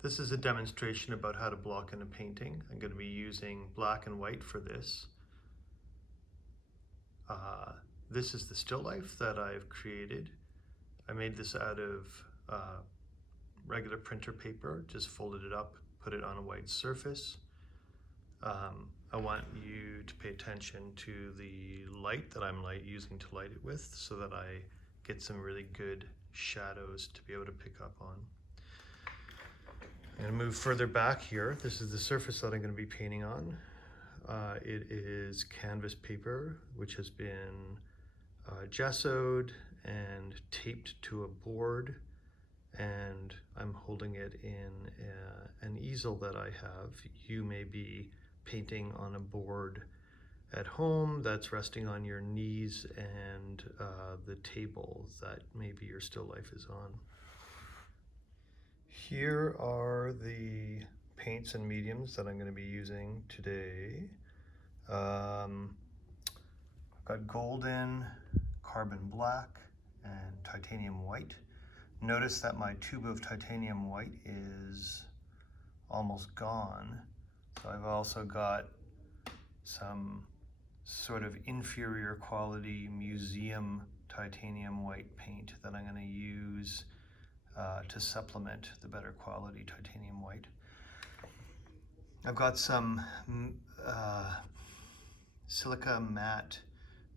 This is a demonstration about how to block in a painting. I'm going to be using black and white for this. This is the still life that I've created. I made this out of regular printer paper, just folded it up, put it on a white surface. I want you to pay attention to the light that I'm using to light it with so that I get some really good shadows to be able to pick up on. I'm going to move further back here. This is the surface that I'm going to be painting on. It is canvas paper, which has been gessoed and taped to a board, and I'm holding it in an easel that I have. You may be painting on a board at home that's resting on your knees and the table that maybe your still life is on. Here are the paints and mediums that I'm going to be using today. I've got golden, carbon black, and titanium white. Notice that my tube of titanium white is almost gone. So I've also got some sort of inferior quality museum titanium white paint that I'm going to use to supplement the better quality titanium white. I've got some silica matte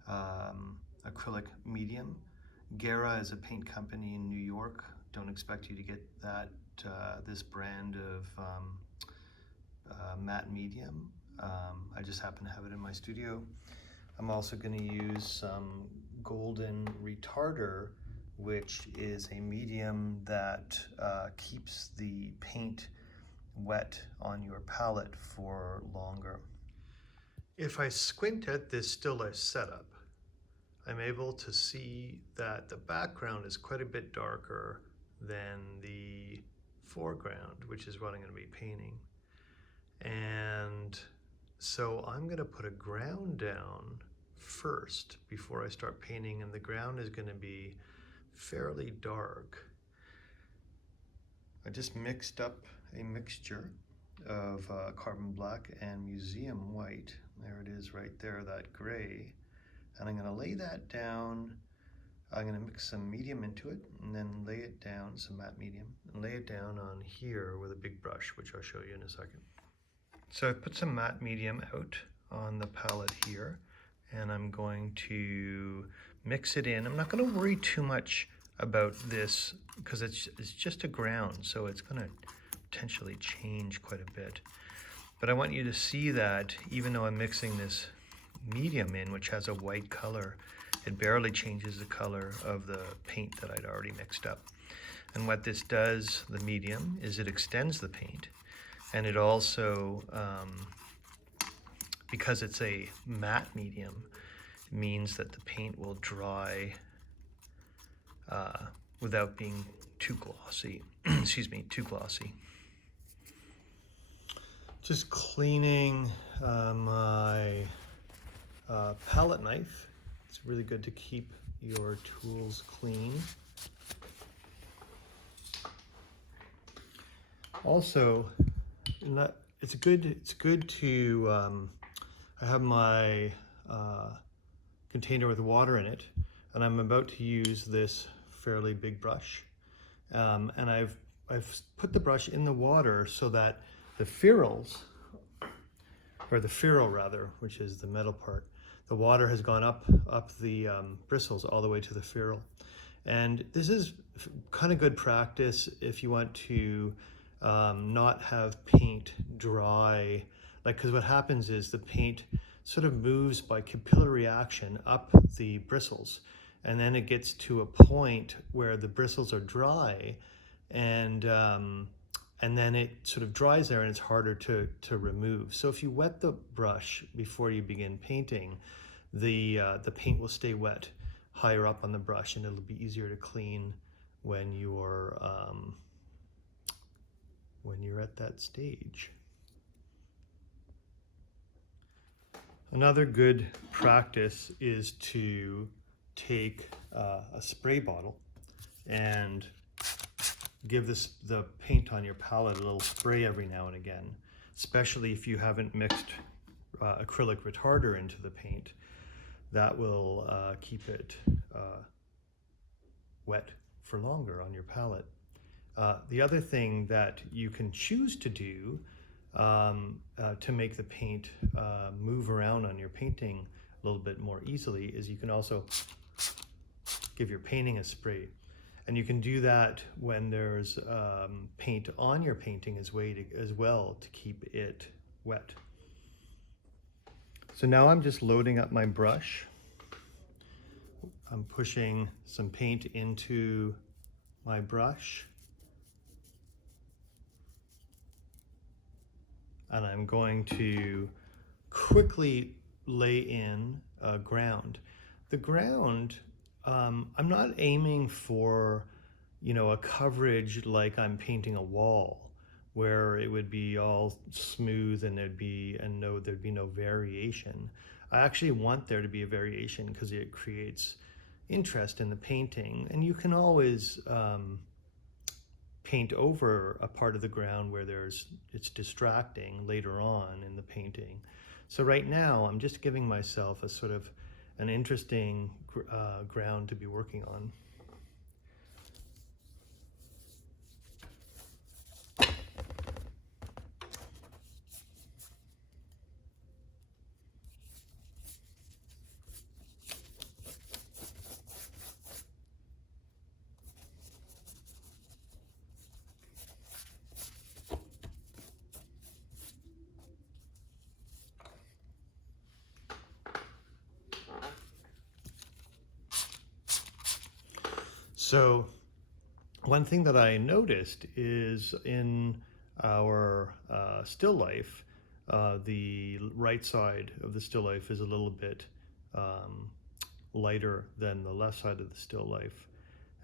acrylic medium. Guerra is a paint company in New York. Don't expect you to get that this brand of matte medium. I just happen to have it in my studio. I'm also going to use some golden retarder, which is a medium that keeps the paint wet on your palette for longer. If I squint at this still life setup, I'm able to see that the background is quite a bit darker than the foreground, which is what I'm going to be painting. And so I'm going to put a ground down first before I start painting, and the ground is going to be fairly dark. I just mixed up a mixture of carbon black and museum white. There it is right there, that gray. And I'm going to lay that down. I'm going to mix some medium into it and then lay it down, some matte medium, and lay it down on here with a big brush, which I'll show you in a second. So I've put some matte medium out on the palette here, and I'm going to mix it in. I'm not going to worry too much about this because it's just a ground, so it's going to potentially change quite a bit. But I want you to see that even though I'm mixing this medium in, which has a white color, it barely changes the color of the paint that I'd already mixed up. And what this does, the medium, is it extends the paint, and it also, because it's a matte medium, means that the paint will dry without being too glossy. Excuse me, too glossy. Just cleaning my palette knife. It's really good to keep your tools clean. Also, it's good to I have my container with water in it, and I'm about to use this fairly big brush, and I've put the brush in the water so that the ferrules, or the ferrule rather, which is the metal part, the water has gone up the bristles all the way to the ferrule. And this is kind of good practice if you want to not have paint dry, because what happens is the paint sort of moves by capillary action up the bristles, and then it gets to a point where the bristles are dry, and then it sort of dries there and it's harder to remove. So if you wet the brush before you begin painting, the paint will stay wet higher up on the brush, and it'll be easier to clean when you're at that stage. Another good practice is to take a spray bottle and give the paint on your palette a little spray every now and again, especially if you haven't mixed acrylic retarder into the paint. That will keep it wet for longer on your palette. The other thing that you can choose to do to make the paint move around on your painting a little bit more easily is you can also give your painting a spray. And you can do that when there's paint on your painting as well to keep it wet. So now I'm just loading up my brush. I'm pushing some paint into my brush. And I'm going to quickly lay in a ground. The ground, I'm not aiming for, a coverage like I'm painting a wall where it would be all smooth and there'd be no variation. I actually want there to be a variation because it creates interest in the painting, and you can always paint over a part of the ground where it's distracting later on in the painting. So right now I'm just giving myself a sort of an interesting ground to be working on. So one thing that I noticed is in our still life, the right side of the still life is a little bit lighter than the left side of the still life.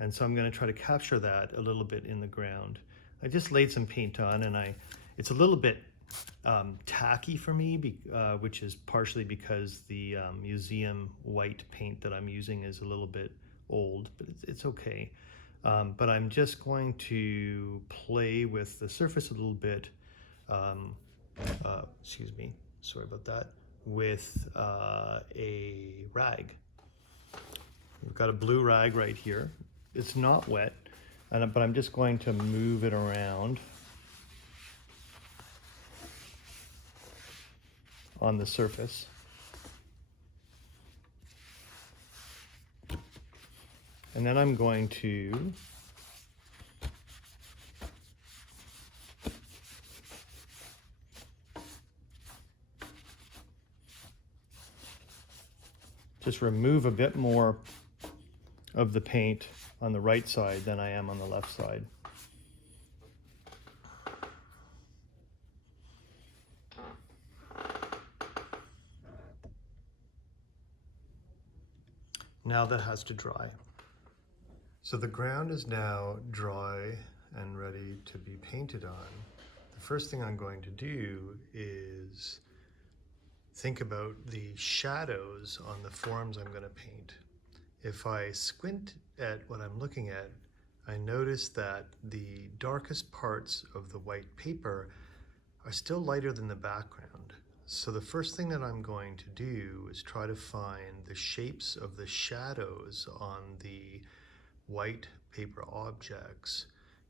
And so I'm going to try to capture that a little bit in the ground. I just laid some paint on, and it's a little bit tacky for me, which is partially because the museum white paint that I'm using is a little bit old, but it's okay. But I'm just going to play with the surface a little bit, excuse me, sorry about that, with a rag. We've got a blue rag right here. It's not wet, but I'm just going to move it around on the surface. And then I'm going to just remove a bit more of the paint on the right side than I am on the left side. Now that has to dry. So the ground is now dry and ready to be painted on. The first thing I'm going to do is think about the shadows on the forms I'm going to paint. If I squint at what I'm looking at, I notice that the darkest parts of the white paper are still lighter than the background. So the first thing that I'm going to do is try to find the shapes of the shadows on the white paper objects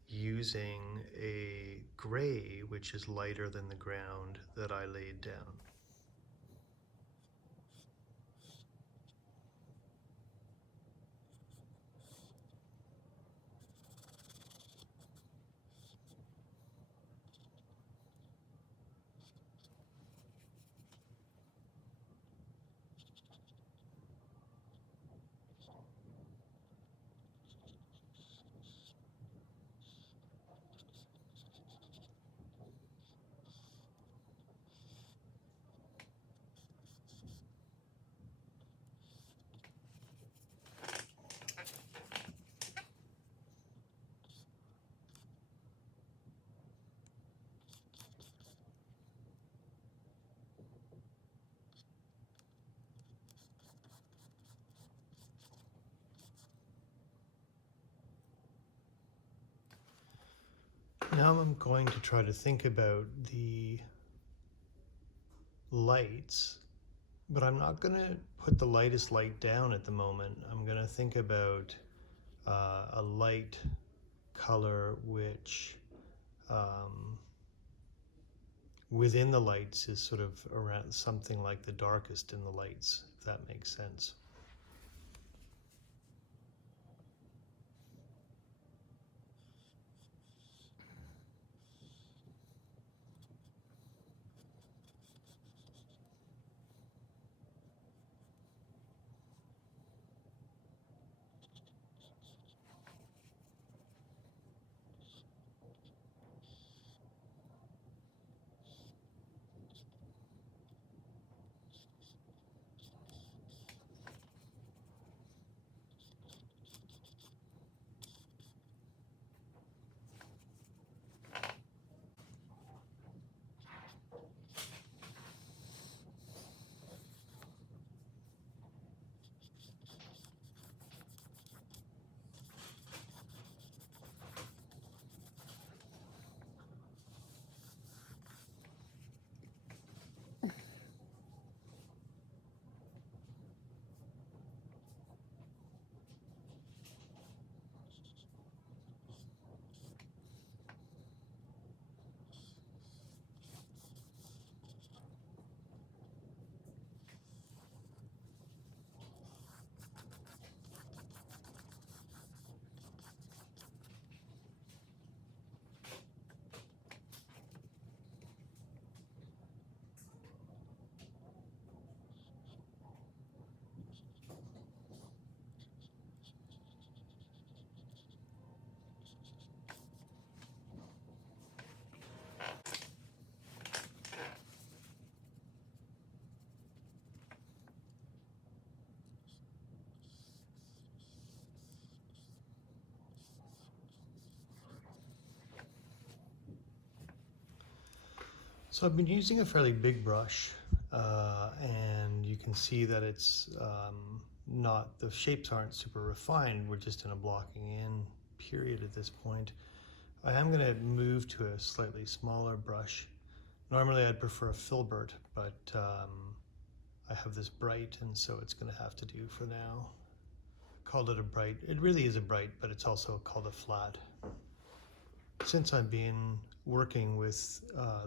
using a gray which is lighter than the ground that I laid down. Now I'm going to try to think about the lights, but I'm not going to put the lightest light down at the moment. I'm going to think about a light color which within the lights is sort of around something like the darkest in the lights, if that makes sense. So I've been using a fairly big brush, and you can see that it's not, the shapes aren't super refined. We're just in a blocking in period at this point. I am going to move to a slightly smaller brush. Normally I'd prefer a filbert, but I have this bright, and so it's going to have to do for now. Called it a bright. It really is a bright, but it's also called a flat. Since I've been working with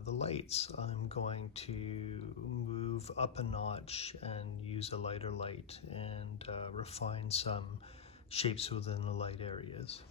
the lights, I'm going to move up a notch and use a lighter light and refine some shapes within the light areas.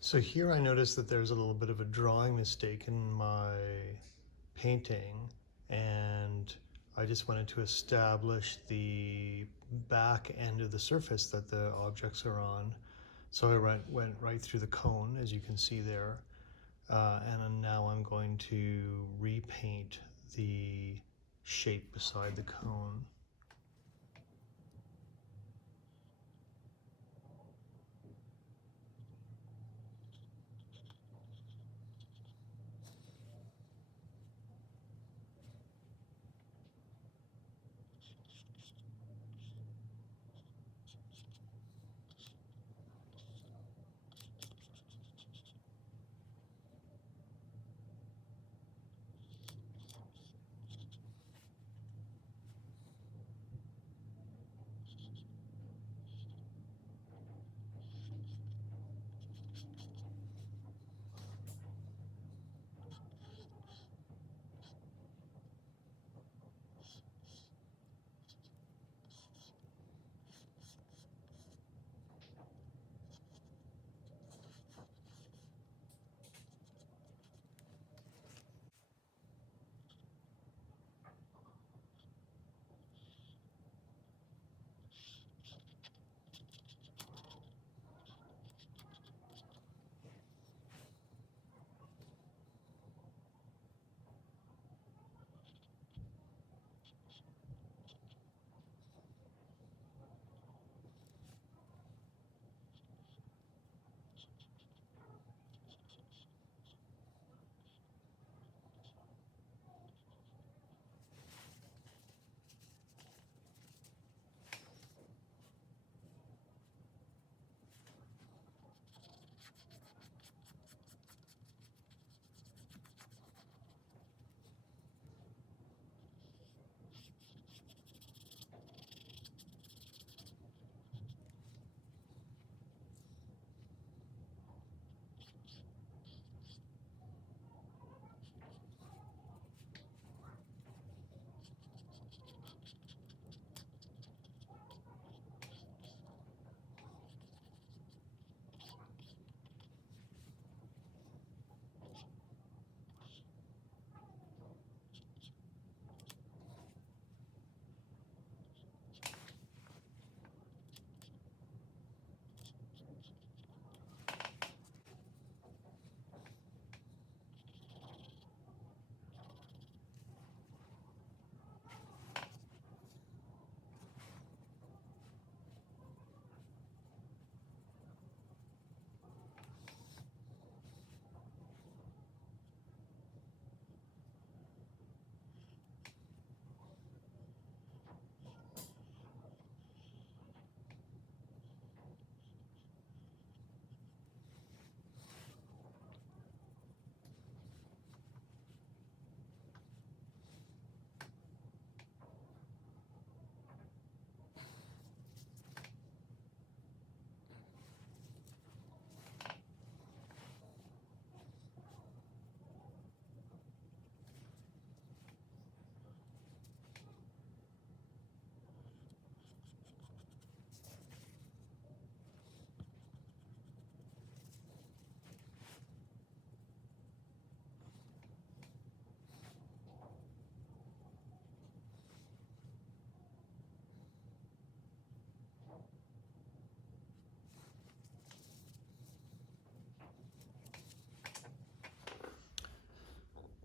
So here I noticed that there's a little bit of a drawing mistake in my painting, and I just wanted to establish the back end of the surface that the objects are on. So I went right through the cone, as you can see there, and now I'm going to repaint the shape beside the cone.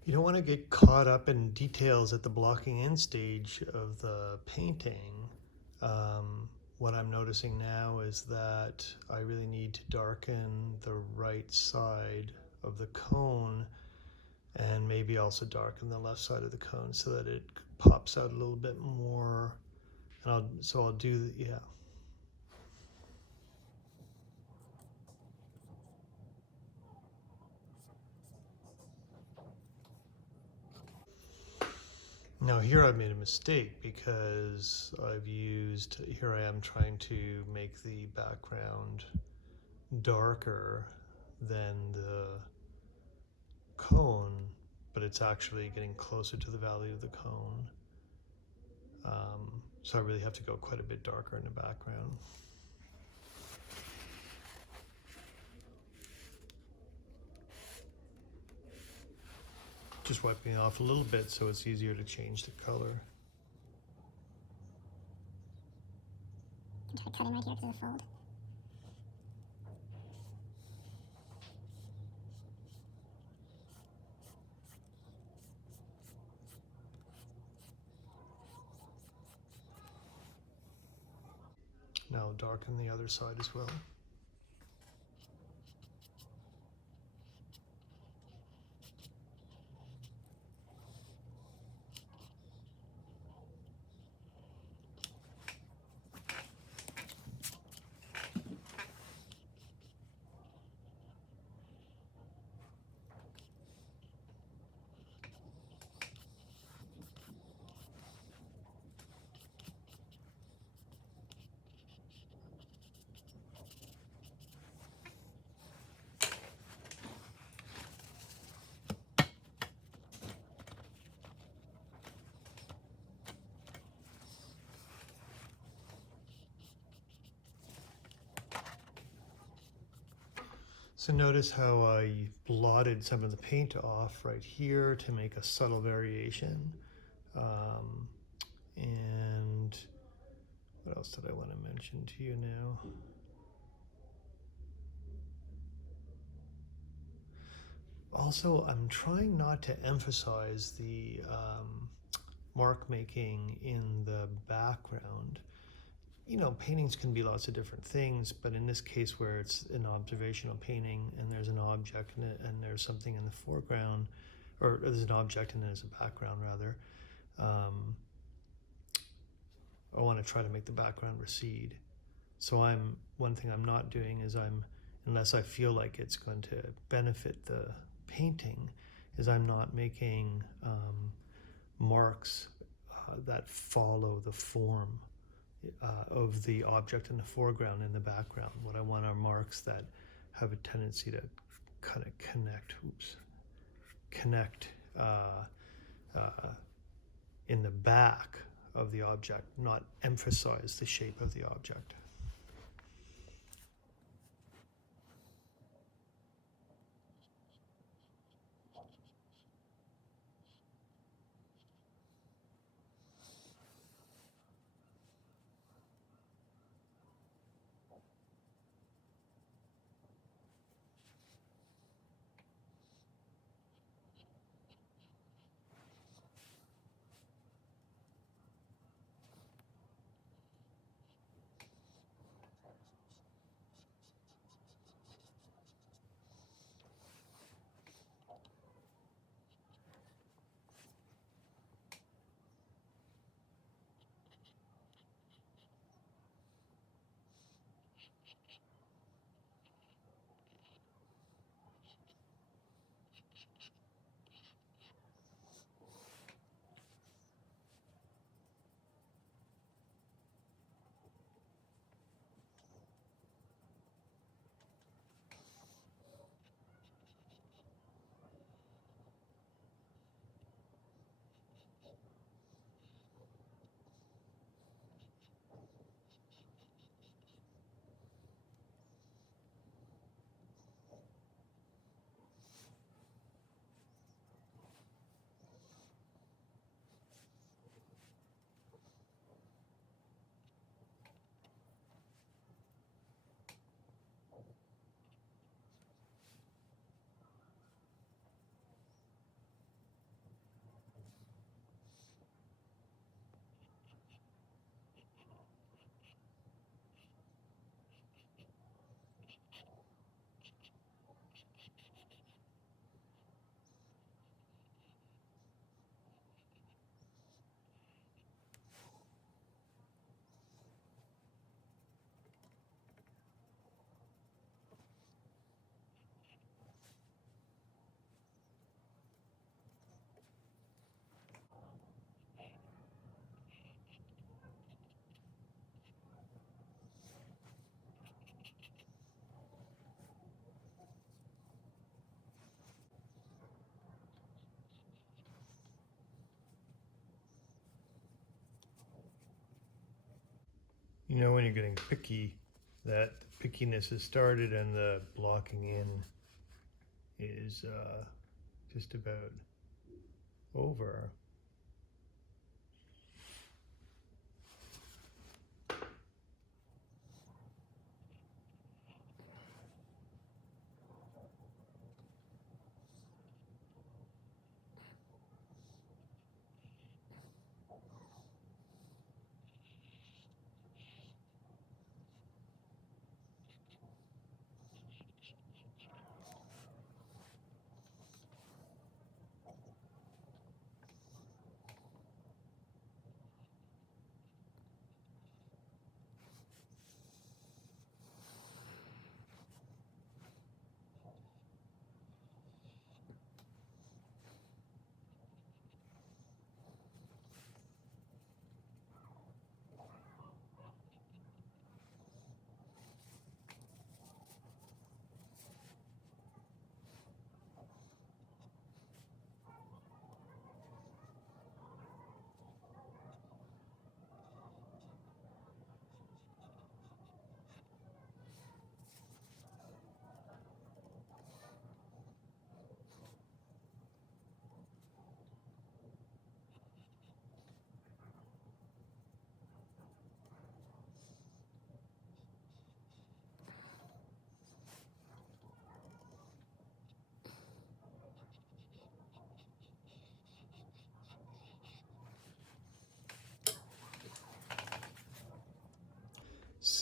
You don't want to get caught up in details at the blocking in stage of the painting. What I'm noticing now is that I really need to darken the right side of the cone and maybe also darken the left side of the cone so that it pops out a little bit more. And I'll do, yeah. Now here I've made a mistake because here I am trying to make the background darker than the cone, but it's actually getting closer to the value of the cone. So I really have to go quite a bit darker in the background. Just wiping it off a little bit so it's easier to change the color. Try cutting right here because of the fold. Now darken the other side as well. So notice how I blotted some of the paint off right here to make a subtle variation. And what else did I want to mention to you now? Also, I'm trying not to emphasize the mark making in the background. You know, paintings can be lots of different things, but in this case where it's an observational painting and there's an object in it and there's something in the foreground, or there's an object and there's a background rather, I want to try to make the background recede. So one thing I'm not doing is unless I feel like it's going to benefit the painting, is I'm not making marks that follow the form of the object in the foreground and the background. What I want are marks that have a tendency to kind of connect in the back of the object, not emphasize the shape of the object. You know when you're getting picky, that the pickiness has started and the blocking in is just about over.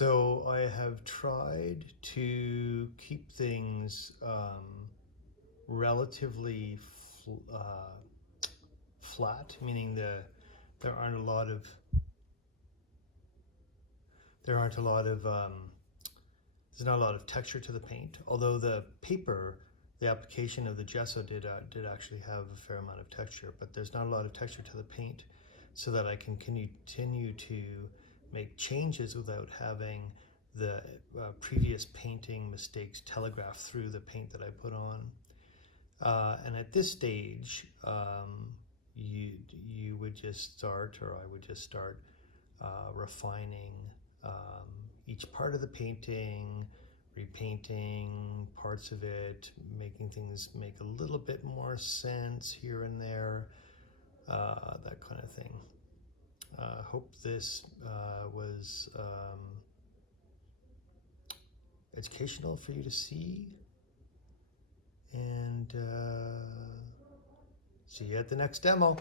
So I have tried to keep things relatively flat, meaning there aren't a lot of there's not a lot of texture to the paint. Although the paper, the application of the gesso did actually have a fair amount of texture, but there's not a lot of texture to the paint, so that I can continue to make changes without having the previous painting mistakes telegraphed through the paint that I put on. And at this stage, you would just start, or I would just start refining each part of the painting, repainting parts of it, making things make a little bit more sense here and there, that kind of thing. Hope this was educational for you to see, and see you at the next demo.